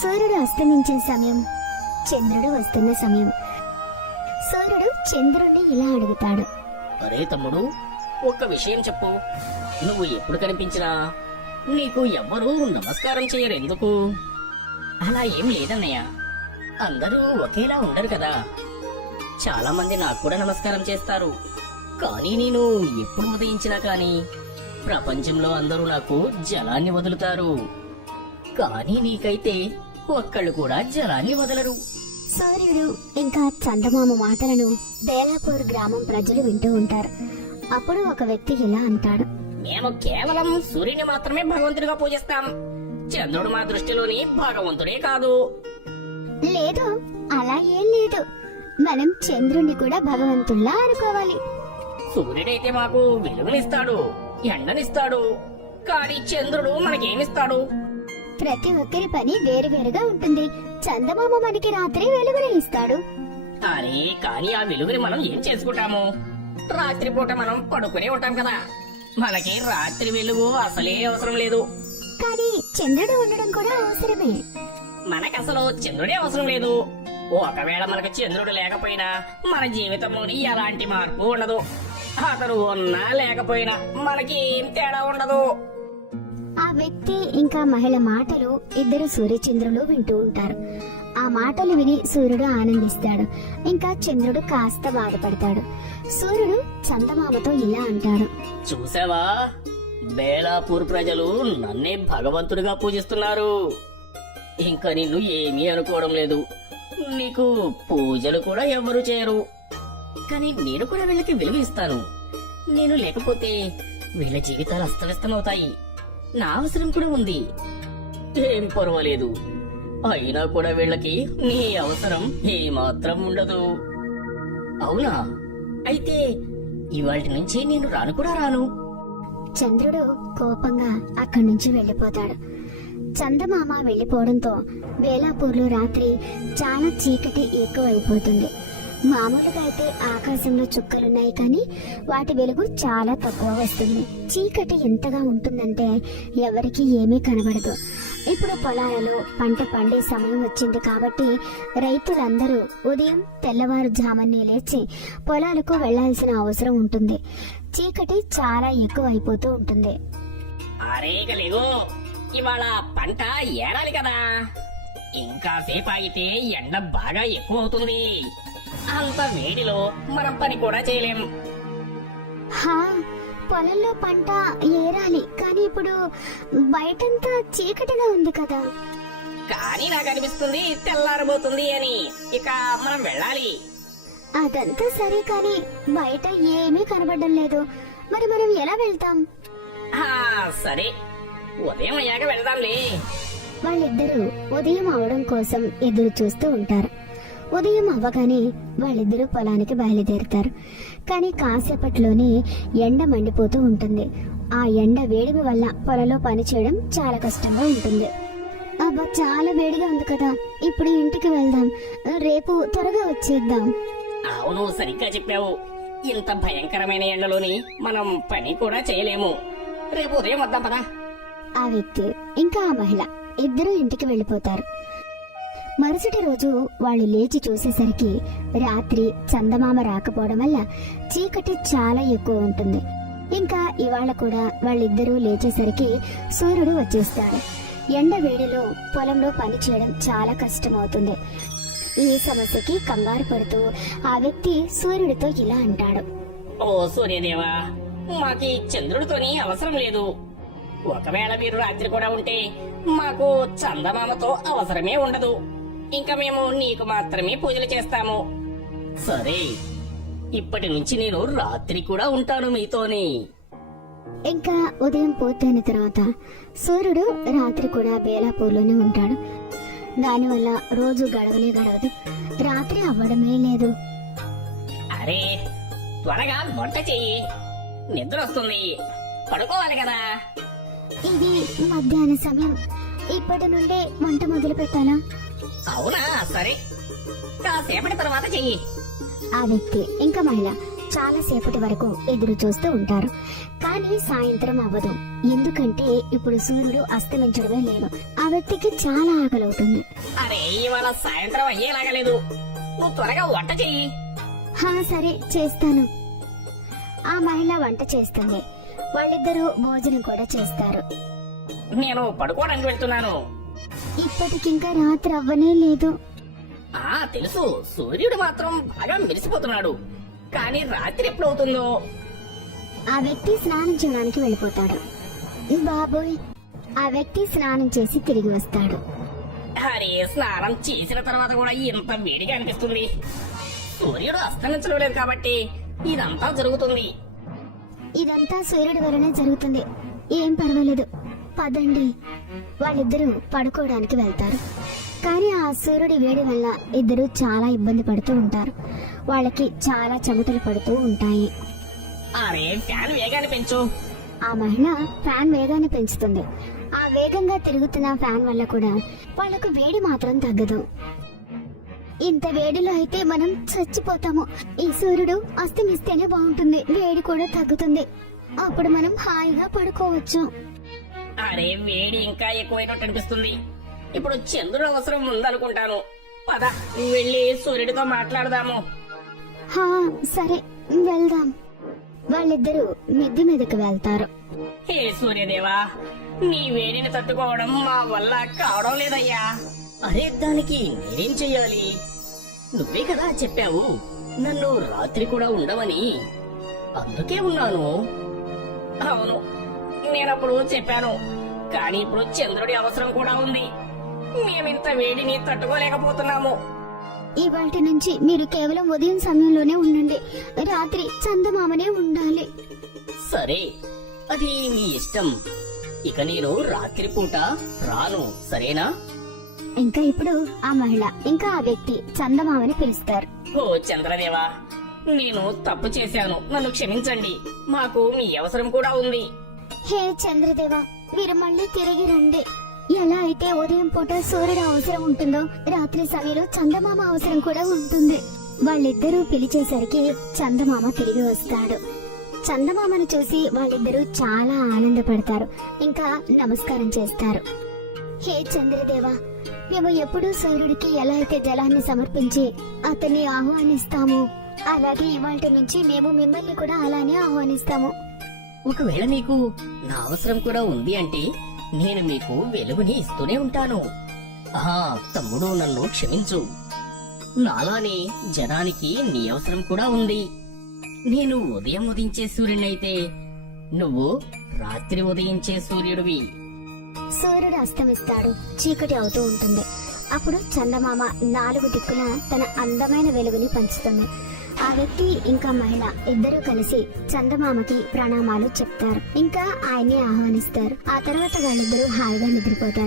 సూర్యుడు అస్తమించే సమయం, చంద్రుడు వస్తున్న సమయం. సూర్యుడు చంద్రుడిని ఇలా అడుగుతాడు. అరే తమ్ముడు, ఒక్క విషయం చెప్పు. నువ్వు ఎప్పుడు కనిపించినా నీకు ఎవ్వరూ నమస్కారం చేయరెందుకు? అలా ఏం లేదన్నయ్య, అందరూ ఒకేలా ఉండరు కదా. చాలా మంది నాకు కూడా నమస్కారం చేస్తారు, కానీ నేను ఎప్పుడు ఉదయించినా కానీ ప్రపంచంలో అందరూ నాకు జలాన్ని వదులుతారు. కానీ నీకైతే ఒక్కళ్ళు కూడా జలాన్ని వదలరు. సూర్యుడు ఇంకా చందమామ మాటలను బేలాపూర్ గ్రామం ప్రజలు వింటూ ఉంటారు. అప్పుడు ఒక వ్యక్తి ఇలా అంటాడు. మేము కేవలం సూర్యుని మాత్రమే భగవంతుడిగా పూజిస్తాం. చంద్రుడు మా దృష్టిలోని భగవంతుడే కాదు. లేదు, అలా ఏం లేదు. మనం చంద్రుణ్ణి కూడా భగవంతుల్లా అనుకోవాలి. సూర్యుడైతే మాకు వెలుగునిస్తాడు, ఎండనిస్తాడు, కానీ చంద్రుడు మనకేమిస్తాడు? ప్రతి ఒక్కరి పని వేరువేరుగా ఉంటుంది. చందమామ మనకి రాత్రి వెలుగుని ఇస్తాడు. అరే, కానీ ఆ వెలుగుని మనం ఏం చేసుకుంటాము? రాత్రిపూట మనం పడుకునే ఉంటాం కదా. మనకి రాత్రి వెలుగు అసలే అవసరం లేదు. కానీ చంద్రుడు ఉండడం కూడా అవసరమే. మనకసలు చంద్రుడే అవసరం లేదు. ఒకవేళ మనకు చంద్రుడు లేకపోయినా మన జీవితంలోని ఎలాంటి మార్పు ఉండదు. అతను ఉన్నా లేకపోయినా మనకి ఏం తేడా ఉండదు. ఆ వ్యక్తి ఇంకా మహిళ మాటలు ఇద్దరు సూర్యచంద్రులు వింటూ ఉంటారు. ఆ మాటలు విని సూర్యుడు ఆనందిస్తాడు, ఇంకా చంద్రుడు కాస్త బాధపడతాడు. సూర్యుడు చందమామతో ఇలా అంటాడు. చూసావా, బేలాపూర్ ప్రజలు నన్నే భగవంతుడిగా పూజిస్తున్నారు. ఇంకా నిన్ను ఏమీ అనుకోవడం లేదు. నీకు పూజలు కూడా ఎవ్వరూ చేయరు. కానీ నేను కూడా వీళ్ళకి వెలుగు ఇస్తాను. నేను లేకపోతే వీళ్ళ జీవితాలు అస్తవ్యస్తమవుతాయి. నా అవసరం కూడా ఉంది. ఏం పర్వాలేదు. అయినా కూడా వీళ్ళకి నీ అవసరం ఏమాత్రం ఉండదు. అవునా? అయితే ఇవాటి నుంచి నేను రాను కూడా రాను. చంద్రుడు కోపంగా అక్కడి నుంచి వెళ్లిపోతాడు. చందమామ వెళ్లిపోవడంతో బేలాపూర్లో రాత్రి చాలా చీకటి ఎక్కువైపోతుంది. మామూలుగా అయితే ఆకాశంలో చుక్కలున్నాయి, కానీ వాటి వెలుగు చాలా తక్కువ వస్తుంది. చీకటి ఎంతగా ఉంటుందంటే ఎవరికి ఏమీ కనబడదు. ఇప్పుడు పొలాలలో పంట పండే సమయం వచ్చింది కాబట్టి రైతులందరూ ఉదయం తెల్లవారుజామునే లేచి పొలాలకు వెళ్లాల్సిన అవసరం ఉంటుంది. చీకటి చాలా ఎక్కువ అయిపోతూ ఉంటుంది. అరే కలేగో, ఇవాళ పంట ఏడాలి కదా. ఇంకా సేపు అయితే ఎండ బాగా ఎక్కువ అవుతుంది. అంత వేడిలో మనం పని కూడా చేయలేం. హా, పొలంలో పంట ఏరాలి, కానీ ఇప్పుడు బయటంతా చీకటిగా ఉంది కదా. కానీ నాకు అనిపిస్తుంది తెల్లారబోతుంది అని. ఇక మనం వెళ్ళాలి. అదంతా సరే, కానీ బయట ఏమీ కనబడడం లేదు. మరి మనం ఎలా వెళ్తాం? సరే, ఉదయం అయ్యాక వెళ్దాంలే. వాళ్ళిద్దరూ ఉదయం అవడం కోసం ఎదురు చూస్తూ ఉంటారు. ఉదయం అవ్వగానే వాళ్ళిద్దరూ పొలానికి బయలుదేరుతారు. కానీ కాసేపట్లోనే ఎండ మండిపోతూ ఉంటుంది. ఆ ఎండ వేడిమి వల్ల పొలంలో పని చేయడం చాలా కష్టంగా ఉంటుంది. అబ్బా, చాలా వేడిగా ఉంది కదా, ఇప్పుడు ఇంటికి వెళ్దాం. రేపు త్వరగా వచ్చేద్దాం. అవును, సరిగ్గా చెప్పావు. ఇంత భయంకరమైన ఎండలోని మనం పని కూడా చేయలేము. రేపు ఉదయం వద్దాం పదా. ఆ వ్యక్తి ఇంకా ఆ మహిళ ఇద్దరూ ఇంటికి వెళ్లిపోతారు. మరుసటి రోజు వాళ్ళు లేచి చూసేసరికి రాత్రి చందమామ రాకపోవడం వల్ల చీకటి చాలా ఎక్కువ ఉంటుంది. ఇంకా ఇవాళ కూడా వాళ్ళిద్దరూ లేచేసరికి సూర్యుడు వచ్చేస్తాడు. ఎండ వేడిలో పొలంలో పని చేయడం చాలా కష్టమవుతుంది. ఈ సమస్యకి కంగారు పడుతూ ఆ వ్యక్తి సూర్యుడితో ఇలా అంటాడు. ఓ సూర్యదేవా, మాకి చంద్రుడితోని అవసరం లేదు. ఒకవేళ మీరు రాత్రి కూడా ఉంటే మాకు చందమామతో అవసరమే ఉండదు. ఇంకా మేము నీకు మాత్రమే పూజలు చేస్తాము. సరే, ఇప్పటి నుంచి నేను రాత్రి కూడా ఉంటాను మీతోని. ఇంకా ఉదయం పూర్తయిన తర్వాత సూర్యుడు రాత్రి కూడా బేలాపూర్లోనే ఉంటాడు. దానివల్ల రోజు గడవనే గడవదు, రాత్రి అవ్వడమే లేదు. అరే, త్వరగా వంట చెయ్యి, నిద్ర వస్తుంది, పడుకోవాలి కదా. ఇది మధ్యాహ్న సమయం, ఇప్పటి నుండే వంట మొదలు పెట్టాలా? అవునా, సరే, కాసేపటి తర్వాత చెయ్యి. ఆ వ్యక్తి ఇంకా మహిళ చాలా సేపటి వరకు ఎదురు చూస్తూ ఉంటారు. కానీ సాయంత్రం అవ్వదు. ఎందుకంటే ఇప్పుడు సూర్యుడు అస్తమించడమే లేదు. ఆ వ్యక్తికి చాలా ఆకలవుతుంది. అరే ఇవాళ సాయంత్రం అయ్యేలాగలేదు, నువ్వు త్వరగా వంట చెయ్యి. హా సరే చేస్తాను. ఆ మహిళ వంట చేస్తుంది. వాళ్ళిద్దరూ భోజనం కూడా చేస్తారు. నేను పడుకోవడానికి వెళ్తున్నాను. ఇప్పటికింకా రాత్రి అవ్వనే లేదు. తెలుసు, సూర్యుడు మాత్రం బాగా మెరిసిపోతున్నాడు. కానీ రాత్రి ఎప్పుడవుతుందో. ఆ వ్యక్తి స్నానం చేయడానికి వెళ్ళిపోతాడు. బాబోయ్, ఆ వ్యక్తి స్నానం చేసి తిరిగి వస్తాడు. అరే స్నానం చేసిన తర్వాత కూడా ఇంత వేడిగా అనిపిస్తుంది. సూర్యుడు అస్తమించడం లేదు కాబట్టి ఇదంతా జరుగుతుంది. ఇదంతా సూర్యుడి వలనే జరుగుతుంది. ఏం పర్వాలేదు, పదండి. వాళ్ళిద్దరూ పడుకోవడానికి వెళ్తారు. కానీ ఆ సూర్యుడి వేడి వల్ల ఇద్దరు చాలా ఇబ్బంది పడుతూ ఉంటారు. వాళ్ళకి చాలా చెమటలు పడుతూ ఉంటాయి. అరే ఫ్యాన్ వేగాన్ని పెంచు. ఆ మహిళ ఫ్యాన్ వేగాన్ని పెంచుతుంది. ఆ వేగంగా తిరుగుతున్న ఫ్యాన్ వల్ల కూడా వాళ్ళకు వేడి మాత్రం తగ్గదు. ఇంత వేడిలో అయితే మనం చచ్చిపోతాము. ఈ సూర్యుడు అస్తమిస్తేనే బాగుంటుంది, వేడి కూడా తగ్గుతుంది. అప్పుడు మనం హాయిగా పడుకోవచ్చు. అరే వేడి ఇంకా ఎక్కువైనట్టు అనిపిస్తుంది. ఇప్పుడు చంద్రుడు అవసరం ఉందనుకుంటాను. పద వెళ్ళి సూర్యుడితో మాట్లాడదాము. హా సరే వెళ్దాం. వాళ్ళిద్దరూ మిద్దె మీదకి వెళ్తారు. హే సూర్యదేవా, నీ వేడిని తట్టుకోవడం మా వల్ల కావడం లేదయ్యా. అరే దానికి నేనేం చెయ్యాలి? నువ్వే కదా చెప్పావు నన్ను రాత్రి కూడా ఉండవని. అందుకే ఉన్నాను. అవును, నేనప్పుడు చెప్పాను. కానీ ఇప్పుడు చంద్రుడి అవసరం కూడా ఉంది. మేమింత వేడిని తట్టుకోలేకపోతున్నాము. ఇవాల్టి నుంచి మీరు కేవలం ఉదయం సమయంలోనే ఉండండి. రాత్రి చందమామనే ఉండాలి. సరే, అది నీ ఇష్టం. ఇక నేను రాత్రిపూట రాను, సరేనా? ఇంకా ఇప్పుడు ఆ మహిళ ఇంకా ఆ వ్యక్తి చందమామని పిలుస్తారు. ఓ చంద్రదేవా, నేను తప్పు చేశాను, నన్ను క్షమించండి. మాకు మీ అవసరం కూడా ఉంది. హే చంద్రదేవ, మీరు మళ్ళీ తిరిగి రండి. ఎలా అయితే ఉదయం పూట సూర్యుడు అవసరం ఉంటుందో రాత్రి సమయంలో చందమామ అవసరం కూడా ఉంటుంది. వాళ్ళిద్దరూ పిలిచేసరికి చందమామ తిరిగి వస్తాడు. చందమామను చూసి వాళ్ళిద్దరూ చాలా ఆనందపడతారు. ఇంకా నమస్కారం చేస్తారు. హే చంద్రదేవ, మేము ఎప్పుడూ సూర్యుడికి ఎలా అయితే జలాన్ని సమర్పించి అతన్ని ఆహ్వానిస్తాము, అలాగే ఇవాళ నుంచి మేము మిమ్మల్ని కూడా అలానే ఆహ్వానిస్తాము. ఒకవేళ మీకు నా అవసరం కూడా ఉంది అంటే నేను మీకు వెలుగుని ఇస్తూనే ఉంటాను. తమ్ముడు నన్ను క్షమించు. నాలానే జనానికి నీ అవసరం కూడా ఉంది. నేను ఉదయం ఉదయించే సూర్యుడైతే నువ్వు రాత్రి ఉదయించే సూర్యుడివి. సూర్యుడు అస్తమిస్తాడు, చీకటి అవుతూ ఉంటుంది. అప్పుడు చందమామ 4 దిక్కుల తన అందమైన వెలుగుని పంచుతుంది. ఆ వ్యక్తి ఇంకా మహిళ ఇద్దరూ కలిసి చందమామకి ప్రణామాలు చెప్తారు. ఇంకా ఆయన్ని ఆహ్వానిస్తారు. ఆ తర్వాత వాళ్ళిద్దరూ హాయిగా నిద్రపోతారు.